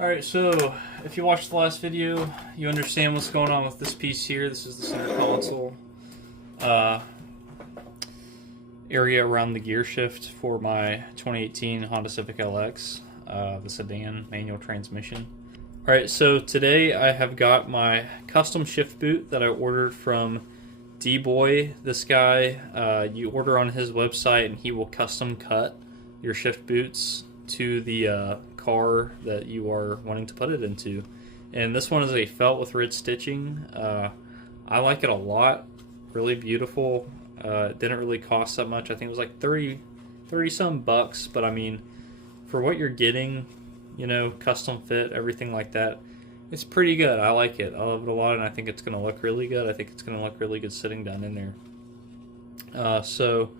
Alright, so if you watched the last video, you understand what's going on with this piece here. This is the center console area around the gear shift for my 2018 Honda Civic LX, the sedan manual transmission. Alright, so today I have got my custom shift boot that I ordered from D-Boy. This guy, you order on his website and he will custom cut your shift boots to the car that you are wanting to put it into. And this one is a felt with red stitching. I like it a lot. Really beautiful. It didn't really cost that much. I think it was like 30 some bucks, but I mean, for what you're getting, you know, custom fit, everything like that, it's pretty good. I like it. I love it a lot, and I think it's going to look really good. I think it's going to look really good sitting down in there. So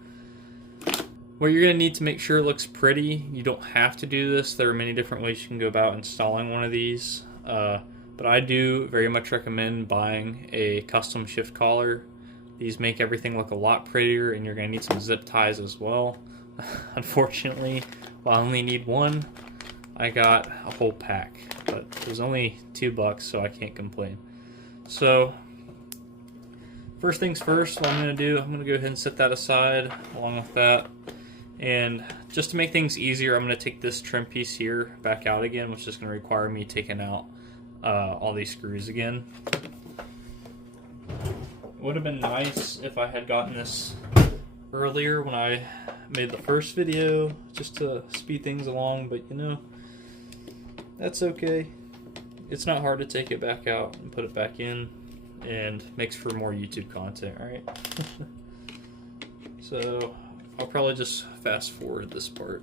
what you're going to need to make sure it looks pretty, you don't have to do this. There are many different ways you can go about installing one of these. But I do very much recommend buying a custom shift collar. These make everything look a lot prettier, and you're going to need some zip ties as well. Unfortunately, while I only need one, I got a whole pack. But it was only $2, so I can't complain. So first things first, what I'm going to do, I'm going to go ahead and set that aside along with that. And just to make things easier, I'm going to take this trim piece here back out again, which is going to require me taking out all these screws again. It would have been nice if I had gotten this earlier when I made the first video, just to speed things along, but you know, that's okay. It's not hard to take it back out and put it back in, and makes for more YouTube content, right? So I'll probably just fast forward this part.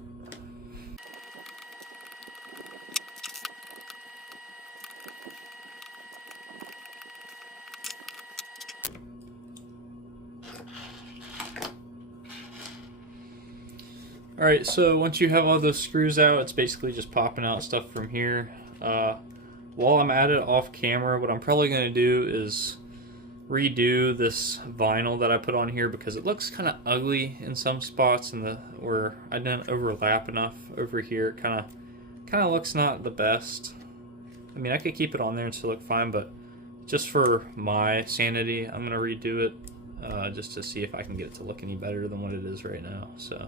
Alright, so once you have all those screws out, it's basically just popping out stuff from here. While I'm at it off camera, what I'm probably going to do is redo this vinyl that I put on here, because it looks kind of ugly in some spots where I didn't overlap enough over here. Kind of looks not the best. I mean, I could keep it on there and still look fine, but just for my sanity, I'm going to redo it just to see if I can get it to look any better than what it is right now. So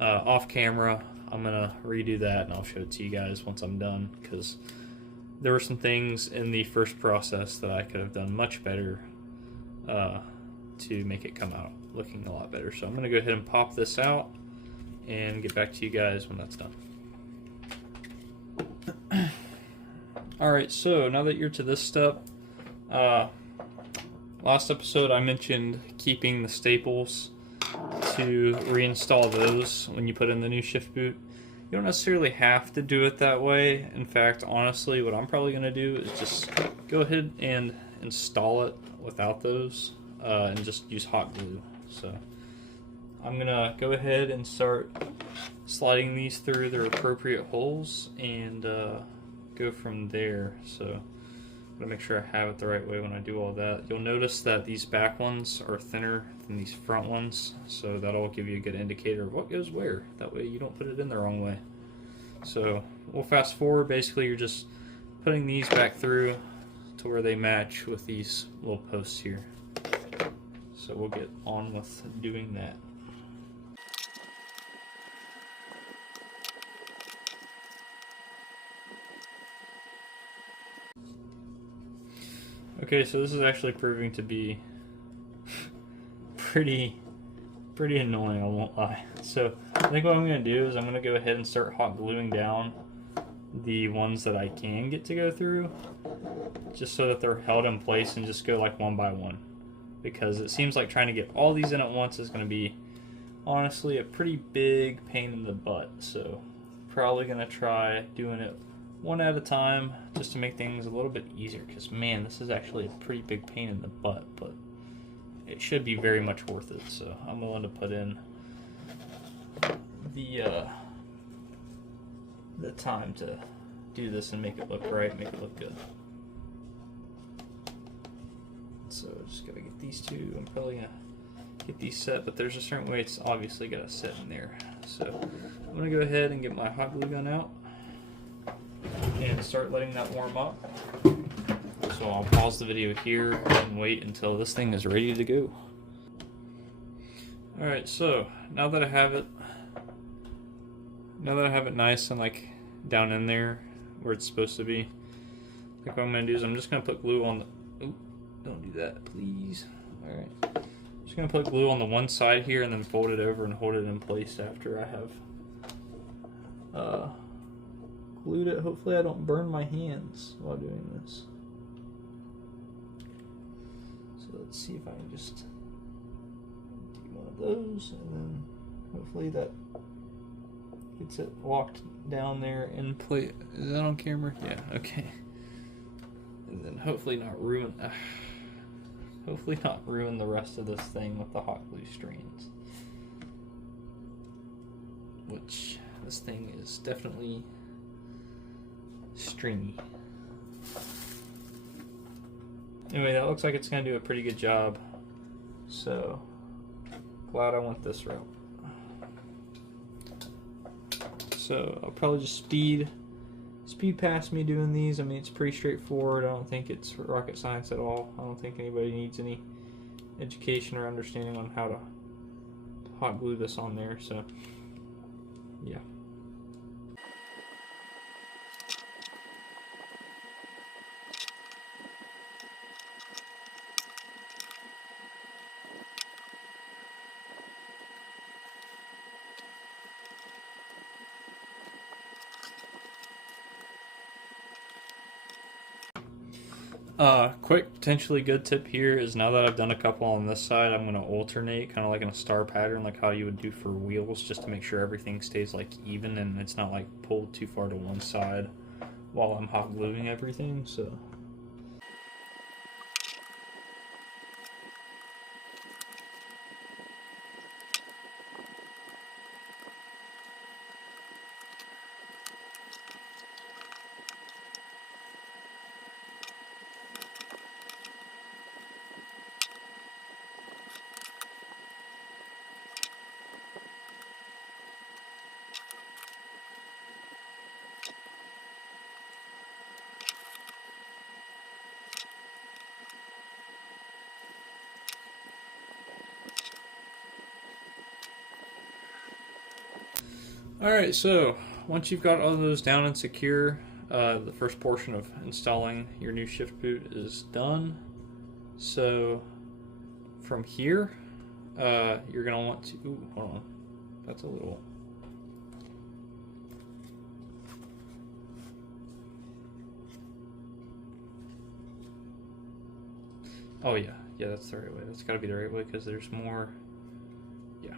off camera, I'm going to redo that, and I'll show it to you guys once I'm done, because there were some things in the first process that I could have done much better to make it come out looking a lot better. So I'm going to go ahead and pop this out and get back to you guys when that's done. Alright, so now that you're to this step, last episode I mentioned keeping the staples to reinstall those when you put in the new shift boot. You don't necessarily have to do it that way. In fact, honestly, what I'm probably going to do is just go ahead and install it without those and just use hot glue. So I'm going to go ahead and start sliding these through their appropriate holes and go from there. So I'm going to make sure I have it the right way when I do all that. You'll notice that these back ones are thinner than these front ones, so that'll give you a good indicator of what goes where. That way you don't put it in the wrong way. So we'll fast forward. Basically, you're just putting these back through to where they match with these little posts here. So we'll get on with doing that. Okay, so this is actually proving to be pretty annoying, I won't lie. So I think what I'm going to do is I'm going to go ahead and start hot gluing down the ones that I can get to go through, just so that they're held in place, and just go like one by one, because it seems like trying to get all these in at once is going to be honestly a pretty big pain in the butt. So probably going to try doing it one at a time just to make things a little bit easier, because man, this is actually a pretty big pain in the butt, but it should be very much worth it. So I'm willing to put in the time to do this and make it look right, make it look good. So just gotta get these two. I'm probably gonna get these set, but there's a certain way it's obviously gotta sit in there. So I'm gonna go ahead and get my hot glue gun out. and start letting that warm up. So I'll pause the video here and wait until this thing is ready to go. Alright, so now that I have it nice and like down in there where it's supposed to be, I think what I'm gonna do is I'm just gonna put glue on the, ooh, don't do that, please. Alright. I'm just gonna put glue on the one side here and then fold it over and hold it in place after I have glued it. Hopefully I don't burn my hands while doing this. So let's see if I can just do one of those, and then hopefully that gets it locked down there in place. Is that on camera? Yeah, okay. And then hopefully not ruin the rest of this thing with the hot glue strands. Which this thing is definitely stringy. Anyway, that looks like it's going to do a pretty good job. So, glad I went this route. So, I'll probably just speed past me doing these. I mean, it's pretty straightforward. I don't think it's rocket science at all. I don't think anybody needs any education or understanding on how to hot glue this on there. So, yeah. Quick, potentially good tip here is now that I've done a couple on this side, I'm going to alternate kind of like in a star pattern, like how you would do for wheels, just to make sure everything stays like even and it's not like pulled too far to one side while I'm hot gluing everything. So alright, so once you've got all those down and secure, the first portion of installing your new shift boot is done. So from here, you're going to want to, ooh, hold on, that's a little, oh yeah, that's the right way. That's got to be the right way because there's more. Yeah.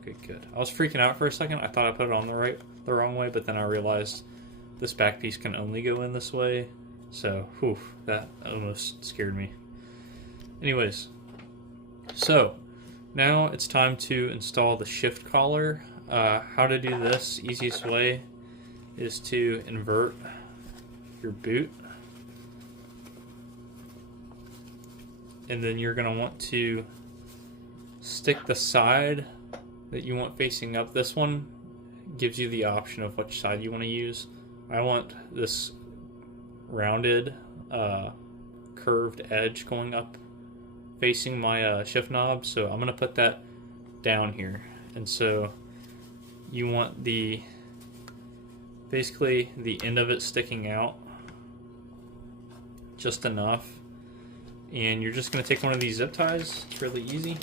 Okay, good. I was freaking out for a second. I thought I put it on the wrong way, but then I realized this back piece can only go in this way. So, whew, that almost scared me. Anyways, so now it's time to install the shift collar. How to do this, easiest way is to invert your boot. And then you're going to want to stick the side that you want facing up. This one gives you the option of which side you want to use. I want this rounded, curved edge going up facing my shift knob, so I'm going to put that down here. And so you want basically the end of it sticking out just enough. And you're just going to take one of these zip ties. It's really easy.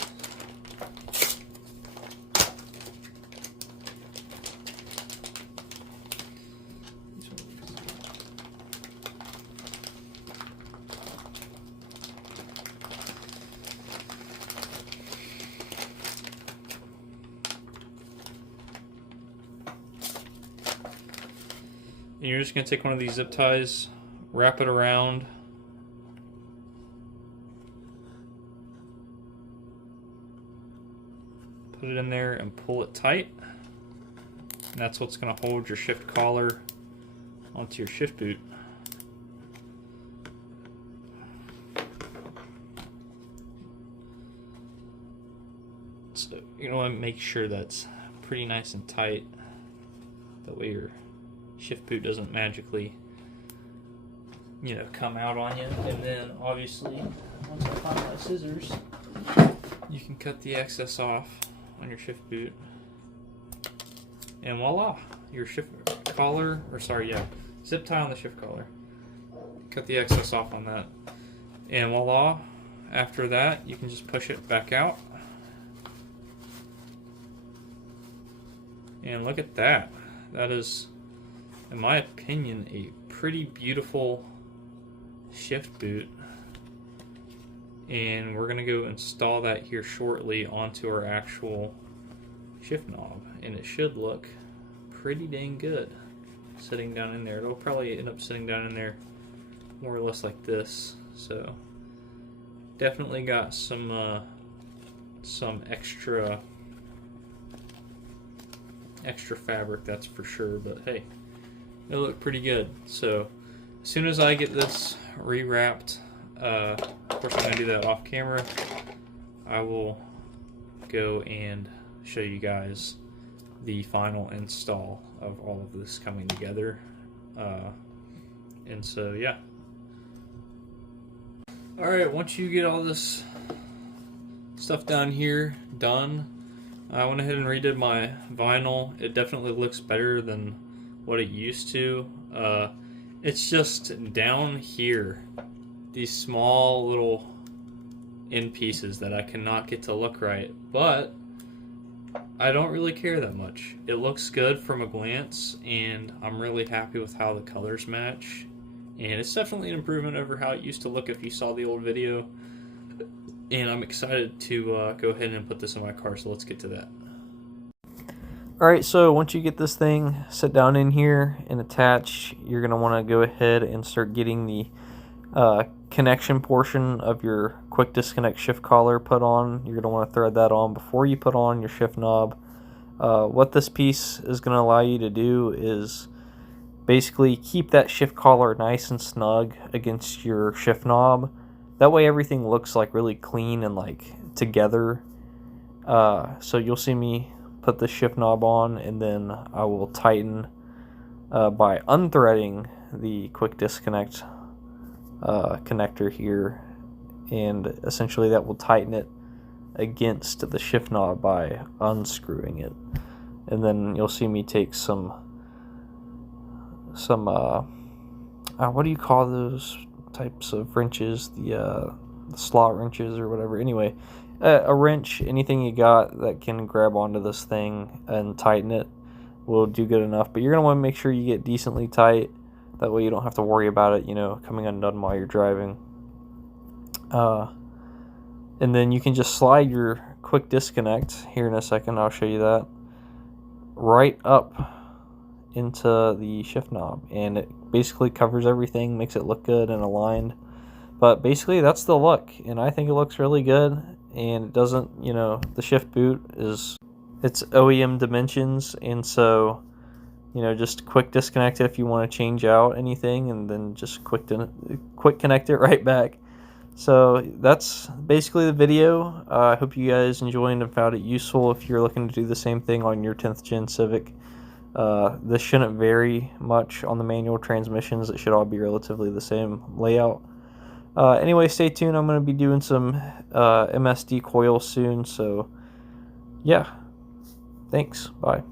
And you're just going to take one of these zip ties, wrap it around, put it in there and pull it tight. And that's what's going to hold your shift collar onto your shift boot. So you're going to want to make sure that's pretty nice and tight. That way your shift boot doesn't magically, you know, come out on you. And then obviously, once I find my scissors, you can cut the excess off on your shift boot. And voila, your shift collar, or sorry, yeah, zip tie on the shift collar. Cut the excess off on that. And voila, after that, you can just push it back out. And look at that. That is, in my opinion, a pretty beautiful shift boot. And we're going to go install that here shortly onto our actual shift knob. And it should look pretty dang good sitting down in there. It'll probably end up sitting down in there more or less like this. So definitely got some extra fabric, that's for sure, but hey, it'll look pretty good. So as soon as I get this rewrapped, of course I'm going to do that off camera, I will go and show you guys the final install of all of this coming together. And so yeah. Alright, once you get all this stuff down here done, I went ahead and redid my vinyl. It definitely looks better than what it used to. It's just down here, these small little end pieces that I cannot get to look right, but I don't really care that much. It looks good from a glance, and I'm really happy with how the colors match. And it's definitely an improvement over how it used to look if you saw the old video. And I'm excited to go ahead and put this in my car, so let's get to that. Alright, so once you get this thing set down in here and attached, you're going to want to go ahead and start getting the connection portion of your quick disconnect shift collar put on. You're going to want to thread that on before you put on your shift knob. What this piece is going to allow you to do is basically keep that shift collar nice and snug against your shift knob. That way everything looks like really clean and like together. So you'll see me put the shift knob on, and then I will tighten by unthreading the quick disconnect connector here, and essentially that will tighten it against the shift knob by unscrewing it. And then you'll see me take some what do you call those types of wrenches, the slot wrenches or whatever. Anyway, a wrench, anything you got that can grab onto this thing and tighten it will do good enough. But you're going to want to make sure you get decently tight. That way you don't have to worry about it, you know, coming undone while you're driving. And then you can just slide your quick disconnect, here in a second I'll show you that, right up into the shift knob, and it basically covers everything, makes it look good and aligned. But basically that's the look, and I think it looks really good. And it doesn't, you know, the shift boot is, it's OEM dimensions, and so, you know, just quick disconnect it if you want to change out anything, and then just quick connect it right back. So that's basically the video. I hope you guys enjoyed and found it useful if you're looking to do the same thing on your 10th Gen Civic. This shouldn't vary much on the manual transmissions. It should all be relatively the same layout. Anyway, stay tuned. I'm going to be doing some MSD coils soon. So, yeah. Thanks. Bye.